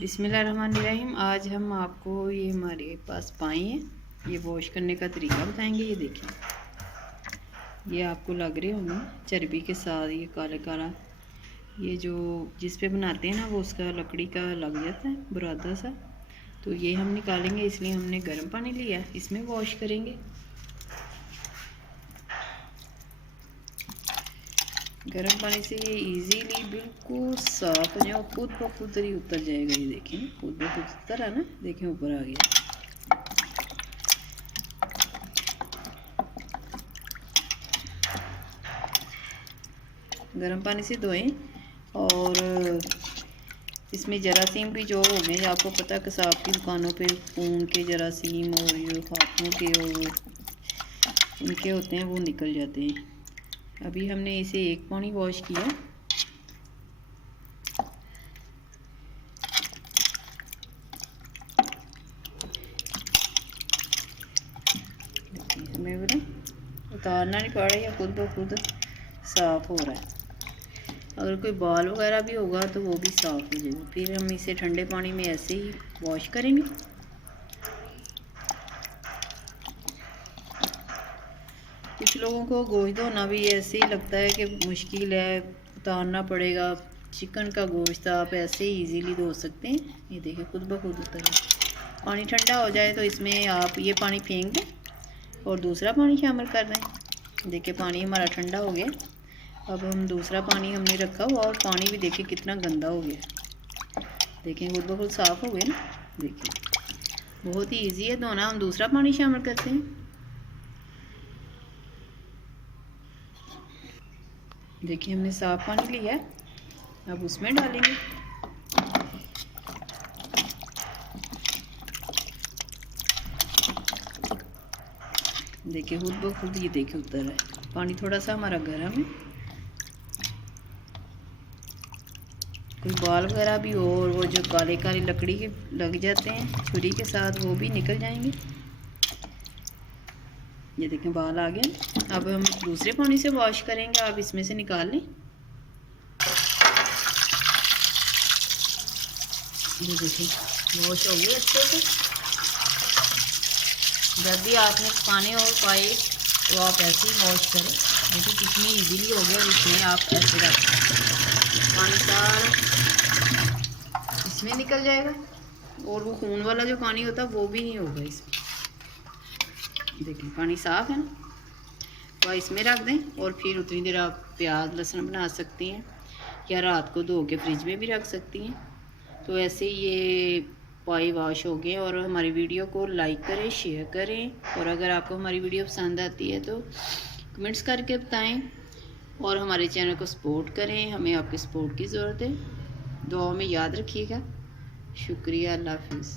बिस्मिल्लाहिर्रहमानिर्रहीम। आज हम आपको ये हमारे पास पाई हैं, ये वॉश करने का तरीका बताएंगे। ये देखें, ये आपको लग रहे होंगे चर्बी के साथ, ये काला काला, ये जो जिस पे बनाते हैं ना वो उसका लकड़ी का लग जाता है बुरादा सा। तो ये हम निकालेंगे, इसलिए हमने गर्म पानी लिया, इसमें वॉश करेंगे। गर्म पानी से ये इजीली बिल्कुल साफ हो जाए, खुद ब खुद ही उतर जाएगा। ये देखें, खुद ब खुद उतर है ना, देखें ऊपर आ गया। गर्म पानी से धोएं। और इसमें जरासीम भी जो हो गए, आपको पता है कसाब की दुकानों पे खून के जरासीम और ये हाथों के और उनके होते हैं, वो निकल जाते हैं। अभी हमने इसे एक पानी वॉश किया। हमें उतारना नहीं पड़ रहा, या खुद ब खुद साफ़ हो रहा है। अगर कोई बाल वगैरह भी होगा तो वो भी साफ़ हो जाएगा। फिर हम इसे ठंडे पानी में ऐसे ही वॉश करेंगे। कुछ लोगों को गोश्त धोना भी ऐसे ही लगता है कि मुश्किल है, उतारना पड़ेगा। चिकन का गोश्त आप ऐसे ही इजीली धो सकते हैं। ये देखिए खुद ब खुद उतर है। पानी ठंडा हो जाए तो इसमें आप ये पानी फेंक दें और दूसरा पानी शामिल कर दें। देखिए पानी हमारा ठंडा हो गया। अब हम दूसरा पानी हमने रखा हुआ, और पानी भी देखिए कितना गंदा हो गया। देखिए खुद ब खुद साफ़ हो गया ना। देखिए बहुत ही ईजी है धोना। हम दूसरा पानी शामिल करते हैं। देखिए हमने साफ पानी लिया है, अब उसमें डालेंगे। देखिए खुद ब खुद ये देखिए उतर रहा है। पानी थोड़ा सा हमारा गर्म है। कोई बाल वगैरह भी हो और वो जो काले काले लकड़ी के लग जाते हैं छुरी के साथ, वो भी निकल जाएंगे। ये देखें बाल आ गए। अब हम दूसरे पानी से वॉश करेंगे। आप इसमें से निकाल लें। ये देखिए वॉश हो गए अच्छे से। जब भी आपने खाने और पाए तो आप ऐसे ही वॉश करें। देखिए कितनी इजीली हो गया। और इसमें आप ऐसे रख पानी सारा इसमें निकल जाएगा, और वो खून वाला जो पानी होता है वो भी नहीं होगा इसमें। देखिए पानी साफ़ है ना, तो इसमें रख दें। और फिर उतनी देर आप प्याज लहसुन बना सकती हैं, या रात को धो के फ्रिज में भी रख सकती हैं। तो ऐसे ये पाई वॉश हो गए। और हमारी वीडियो को लाइक करें, शेयर करें, और अगर आपको हमारी वीडियो पसंद आती है तो कमेंट्स करके बताएं। और हमारे चैनल को सपोर्ट करें, हमें आपकी सपोर्ट की ज़रूरत है। दुआ में याद रखिएगा। शुक्रिया, अल्लाह हाफिज़।